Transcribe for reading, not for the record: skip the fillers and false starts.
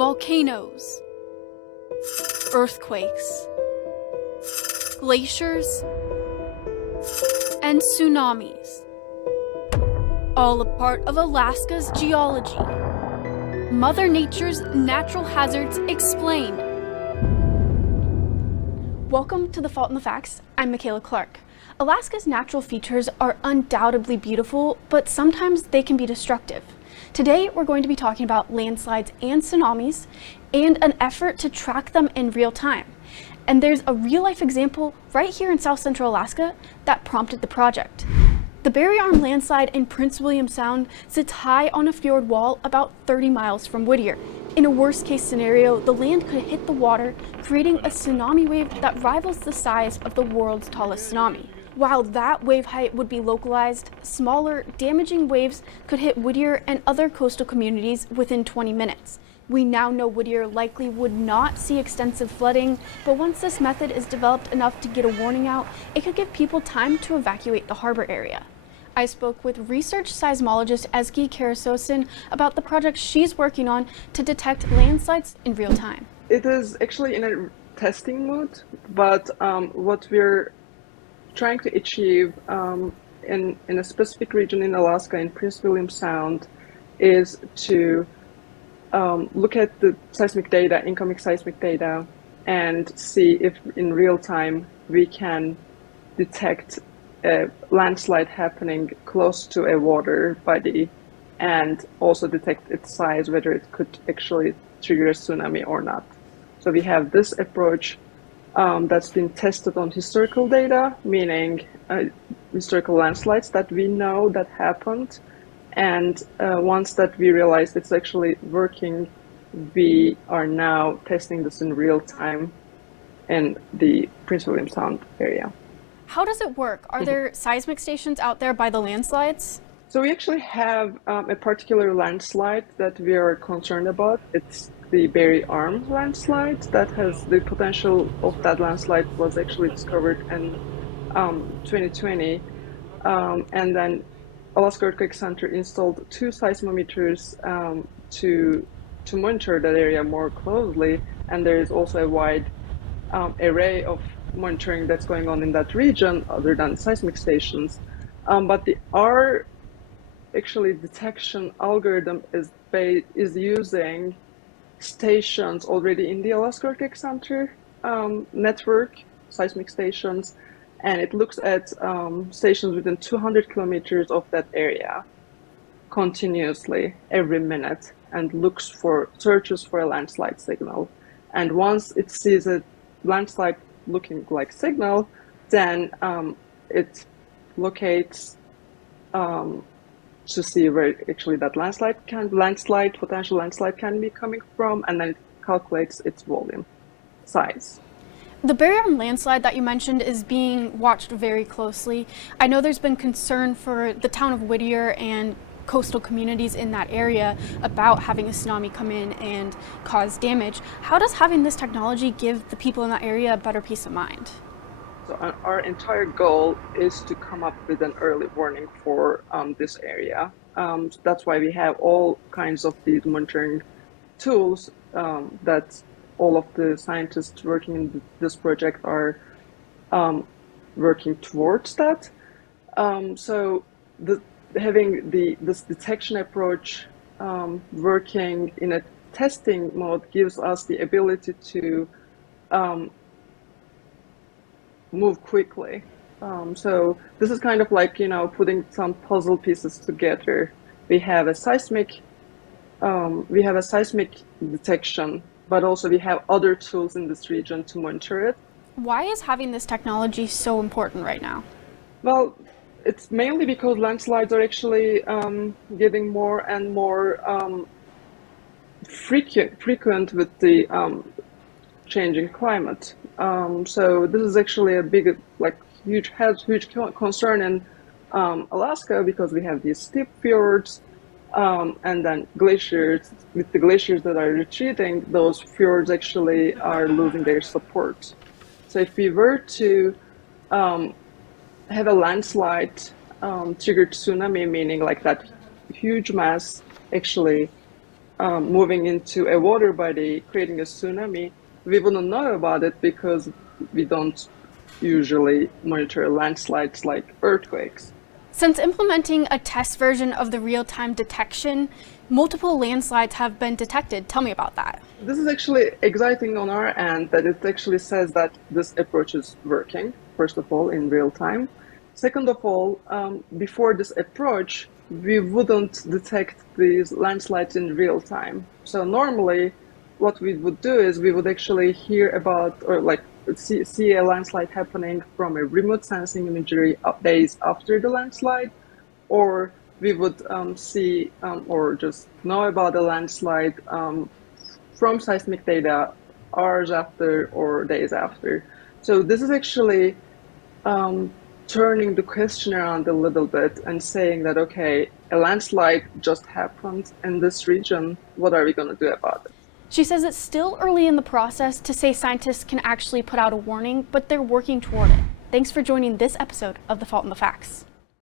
volcanoes, earthquakes, glaciers, and tsunamis. All a part of Alaska's geology. Mother Nature's natural hazards explained. Welcome to The Fault in the Facts. I'm Michaela Clark. Alaska's natural features are undoubtedly beautiful, but sometimes they can be destructive. Today, we're going to be talking about landslides and tsunamis and an effort to track them in real time. And there's a real-life example right here in South Central Alaska that prompted the project. The Barry Arm landslide in Prince William Sound sits high on a fjord wall about 30 miles from Whittier. In a worst-case scenario, the land could hit the water, creating a tsunami wave that rivals the size of the world's tallest tsunami. While that wave height would be localized, smaller, damaging waves could hit Whittier and other coastal communities within 20 minutes. We now know Whittier likely would not see extensive flooding, but once this method is developed enough to get a warning out, it could give people time to evacuate the harbor area. I spoke with research seismologist Ezgi Karasosin about the project she's working on to detect landslides in real time. It is actually in a testing mode, but what we're trying to achieve in a specific region in Alaska, in Prince William Sound, is to look at the seismic data, incoming seismic data, and see if in real time we can detect a landslide happening close to a water body and also detect its size, whether it could actually trigger a tsunami or not. So we have this approach that's been tested on historical data, meaning historical landslides that we know that happened. And once that we realized it's actually working, we are now testing this in real time in the Prince William Sound area. How does it work? Are there seismic stations out there by the landslides? So we actually have a particular landslide that we are concerned about. It's the Barry Arm landslide that has the potential of that landslide was actually discovered in 2020. And then Alaska Earthquake Center installed 2 seismometers to monitor that area more closely. And there is also a wide array of monitoring that's going on in that region other than seismic stations. But our actually detection algorithm is using stations already in the Alaska Earthquake Center network, seismic stations, and it looks at stations within 200 kilometers of that area continuously every minute and searches for a landslide signal. And once it sees a landslide looking like signal, then it locates to see where actually that potential landslide can be coming from, and then it calculates its volume size. The Barry Arm landslide that you mentioned is being watched very closely. I know there's been concern for the town of Whittier and coastal communities in that area about having a tsunami come in and cause damage. How does having this technology give the people in that area a better peace of mind? So our entire goal is to come up with an early warning for this area. So that's why we have all kinds of these monitoring tools that all of the scientists working in this project are working towards that. So having this detection approach working in a testing mode gives us the ability to move quickly. So this is kind of like, putting some puzzle pieces together. We have a seismic detection, but also we have other tools in this region to monitor it. Why is having this technology so important right now? Well, it's mainly because landslides are actually getting more and more frequent with the changing climate. So this is actually a big, huge concern in Alaska because we have these steep fjords and then glaciers. With the glaciers that are retreating, those fjords actually are losing their support. So if we were to have a landslide triggered tsunami, meaning like that huge mass actually moving into a water body, creating a tsunami, we wouldn't know about it because we don't usually monitor landslides like earthquakes. Since implementing a test version of the real-time detection, multiple landslides have been detected. Tell me about that. This is actually exciting on our end that it actually says that this approach is working, first of all, in real time. Second of all, before this approach, we wouldn't detect these landslides in real time. So normally, what we would do is we would actually hear about or like see a landslide happening from a remote sensing imagery days after the landslide, or we would see or just know about the landslide from seismic data hours after or days after. So this is actually turning the question around a little bit and saying that, okay, a landslide just happened in this region. What are we going to do about it? She says it's still early in the process to say scientists can actually put out a warning, but they're working toward it. Thanks for joining this episode of The Fault in the Facts.